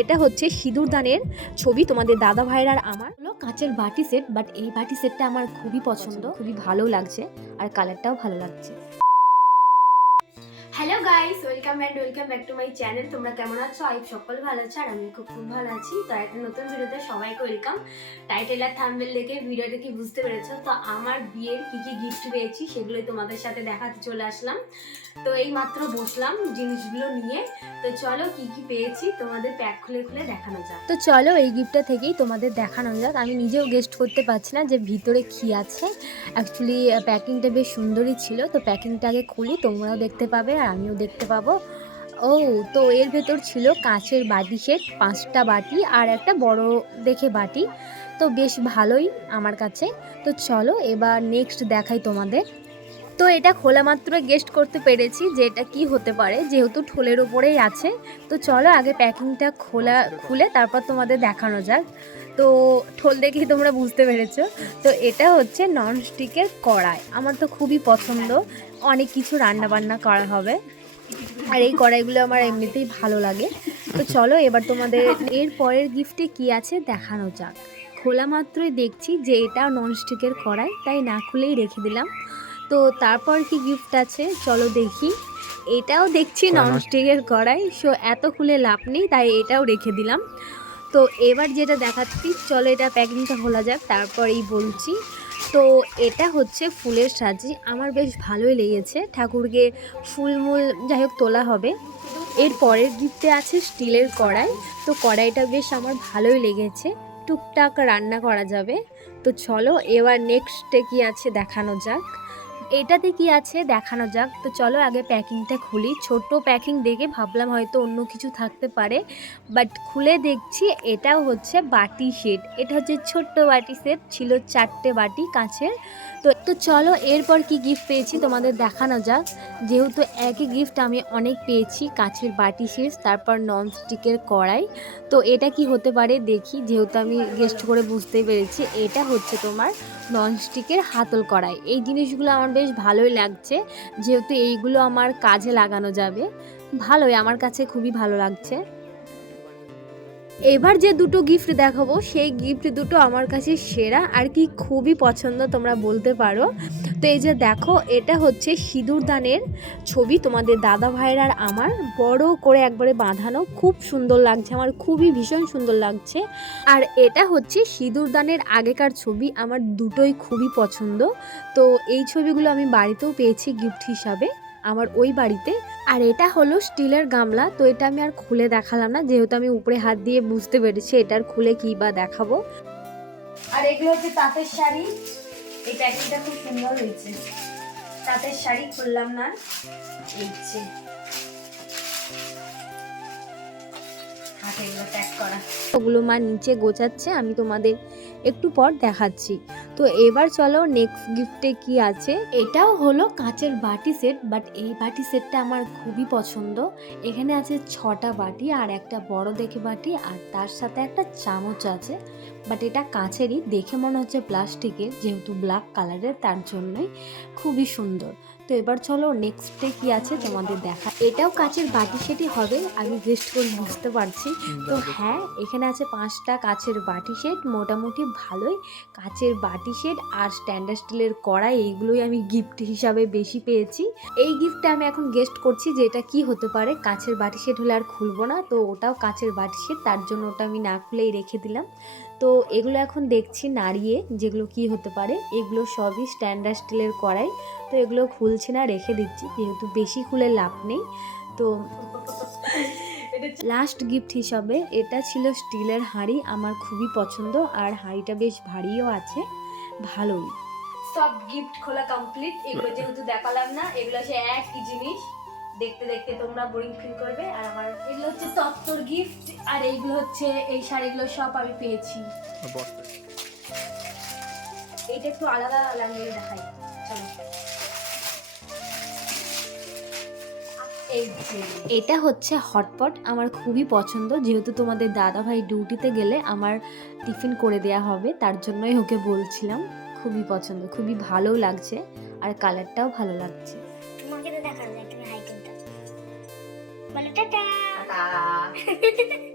এটা হচ্ছে সিঁদুর দানের ছবি, তোমাদের দাদা ভাইয়ের আর আমার। হলো কাঁচের বাটি সেট বাট এই বাটি সেটটা আমার খুবই পছন্দ, খুবই ভালো লাগছে, আর কালারটাও ভালো লাগছে। Hello guys welcome and welcome back to my channel তোমরা কেমন আছো? আই সকল ভালো আছো আর আমি খুব খুব ভালো আছি। তো একটা নতুন ভিডিওতে সবাইকে ওয়েলকাম টাইটেল আর থাম্বেল দেখে ভিডিওটা কি বুঝতে পেরেছ? তো আমার বিয়ের কি কি গিফট পেয়েছি সেগুলোই তোমাদের সাথে দেখাতে চলে আসলাম। তো এই মাত্র বসলাম জিনিসগুলো নিয়ে। তো চলো কি কি পেয়েছি তোমাদের প্যাক খুলে খুলে দেখানো যাক। তো চলো এই গিফটটা থেকেই তোমাদের দেখানো যাক। আমি নিজেও গেস্ট করতে পারছি না যে ভিতরে কি আছে। অ্যাকচুয়ালি প্যাকিংটা বেশ সুন্দরই ছিল। তো প্যাকিংটা আগে খুলি, তোমরাও দেখতে পাবে। আর আমিও দেখতে পাবো। ও, তো এর ভেতর ছিল কাঁচের বাটি সেট, পাঁচটা বাটি আর একটা বড় দেখে বাটি। তো বেশ ভালোই আমার কাছে। তো চলো এবার নেক্সট দেখাই তোমাদের। তো এটা খোলা মাত্র গেস্ট করতে পেরেছি যে এটা কি হতে পারে, যেহেতু ঠোলের ওপরেই আছে। তো চলো আগে প্যাকিংটা খোলা, খুলে তারপর তোমাদের দেখানো যাক। তো ঠোল দেখেই তোমরা বুঝতে পেরেছ। তো এটা হচ্ছে ননস্টিকের কড়াই। আমার তো খুবই পছন্দ। অনেক কিছু রান্না বান্না করা হবে। আর এই কড়াইগুলো আমার এমনিতেই ভালো লাগে। তো চলো এবার তোমাদের এর পরের গিফটে কি আছে দেখানো যাক। খোলা মাত্রই দেখছি যে এটা ননস্টিকের কড়াই তাই না খুলেই রেখে দিলাম। তো তারপর কি গিফট আছে? চলো দেখি। এটাও দেখছি ননস্টিকের কড়াই সো এত খুলে লাভ নেই তাই এটাও রেখে দিলাম। তো এবার যেটা দেখাচ্ছি চলো এটা প্যাকিংটা খোলা যাক তারপরেই বলছি। তো এটা হচ্ছে ফুলের সাজি। আমার বেশ ভালোই লেগেছে। ঠাকুরকে ফুলমূল যাই হোক তোলা হবে। এর পরের গিফটে আছে স্টিলের কড়াই। তো কড়াইটা বেশ আমার ভালোই লেগেছে। টুকটাক রান্না করা যাবে। তো চলো এবার নেক্সটে কি আছে দেখানো যাক। এটাতে কি আছে? দেখানো যাক। তো চলো আগে প্যাকিংটা খুলি। ছোট প্যাকিং দেখে ভাবলাম হয়তো অন্য কিছু থাকতে পারে। বাট খুলে দেখছি এটাও হচ্ছে বাটি সেট। এটা হচ্ছে ছোট্ট বাটি সেট। ছিল চারটে বাটি কাঁচের। তো তো চলো এরপর কি গিফট পেয়েছি তোমাদের দেখানো যাক। যেহেতু একই গিফট আমি অনেক পেয়েছি। কাঁচের বাটি সেট, তারপর ননস্টিকের কড়াই। তো এটা কি হতে পারে দেখি। যেহেতু আমি গেস্ট করে বুঝতেই পেরেছি, এটা হচ্ছে তোমার ননস্টিকের হাতল কড়াই এই জিনিসগুলো আমার বেশ ভালোই লাগছে, যেহেতু এইগুলো আমার কাজে লাগানো যাবে। ভালোই, আমার কাছে খুবই ভালো লাগছে। এবার যে দুটো গিফট দেখাবো, সেই গিফট দুটো আমার কাছে সেরা আর কি খুবই পছন্দ তোমরা বলতে পারো। তো এই যে দেখো, এটা হচ্ছে সিঁদুরদানের ছবি তোমাদের দাদা ভাইয়ের আর আমার। বড় করে একবারে বাঁধানো, খুব সুন্দর লাগছে আমার, খুবই ভীষণ সুন্দর লাগছে। আর এটা হচ্ছে সিঁদুরদানের আগেকার ছবি, আমার দুটোই খুবই পছন্দ। তো এই ছবিগুলো আমি বাড়িতেও পেয়েছি গিফট হিসাবে। আমার ওই বাড়িতে। আর এটা হলো স্টিলের গামলা, তো এটা আমি আর খুলে দেখালাম না, যেহেতু আমি উপরে হাত দিয়ে বুঝতে পেরেছি এটার খুলে কি বা দেখাবো। আর এগুলো হচ্ছে তাঁতের শাড়ি। এই প্যাকেটটা খুব সুন্দর হয়েছে। তাঁতের শাড়ি খুললাম না, এই ওগুলো মা নিচে গোছাচ্ছে, আমি তোমাদের একটু পর দেখাচ্ছি। তো এবার চলো নেক্সট গিফটে কি আছে? এটাও হলো কাঁচের বাটি সেট বাট এই বাটি সেটটা আমার খুবই পছন্দ। এখানে আছে ছটা বাটি, আর একটা বড় দেখে বাটি, আর তার সাথে একটা চামচ আছে। বাট এটা কাঁচেরই, দেখে মনে হচ্ছে প্লাস্টিকের, যেহেতু ব্ল্যাক কালারের তার জন্যই খুবই সুন্দর। তো এবার চলো নেক্সটে কি আছে তোমাদের দেখা। এটাও কাচের বাটি সেটই হবে আমি গেস্ট করে বুঝতে পারছি। তো হ্যাঁ এখানে আছে পাঁচটা কাচের বাটি সেট মোটামুটি ভালোই। কাচের বাটি সেট আর স্ট্যান্ডার্ড স্টিলের কড়াই এইগুলোই আমি গিফট হিসাবে বেশি পেয়েছি। এই গিফটটা আমি এখন গেস্ট করছি যে এটা কী হতে পারে। কাচের বাটি সেট হলে আর খুলবো না তো ওটাও কাচের বাটি সেট তার জন্য ওটা আমি না খুলেই রেখে দিলাম। তো এগুলো এখন দেখছি নাড়িয়ে, যেগুলো কি হতে পারে, এগুলো সবই স্ট্যান্ডার্ড স্টিলের কড়াই। তো এগুলো খুলছি না, রেখে দিচ্ছি, যেহেতু বেশি খুলে লাভ নেই। তো লাস্ট গিফট হিসাবে এটা ছিল স্টিলের হাঁড়ি, আমার খুবই পছন্দ আর হাঁড়িটা বেশ ভারীও আছে, ভালোই। সব গিফট খোলা কমপ্লিট এগুলো যেহেতু দেখালাম না, এগুলো হচ্ছে একই জিনিস। দেখতে দেখতে তোমরা বোরিং ফিল করবে। আর আমার এগুলো হচ্ছে তত্তর গিফট আর এইগুলো হচ্ছে এই শাড়িগুলো সব আমি পেয়েছি। এইটা একটু আলাদা লাগিয়ে দেখাই। চলো। এই এটা হচ্ছে হটপট আমার খুবই পছন্দ। যেহেতু তোমাদের দাদাভাই ডিউটিতে গেলে আমার টিফিন করে দেয়া হবে তার জন্যই ওকে বলছিলাম। খুবই পছন্দ খুবই ভালো লাগছে আর কালারটাও ভালো লাগছে। তোমাকে তো দেখানো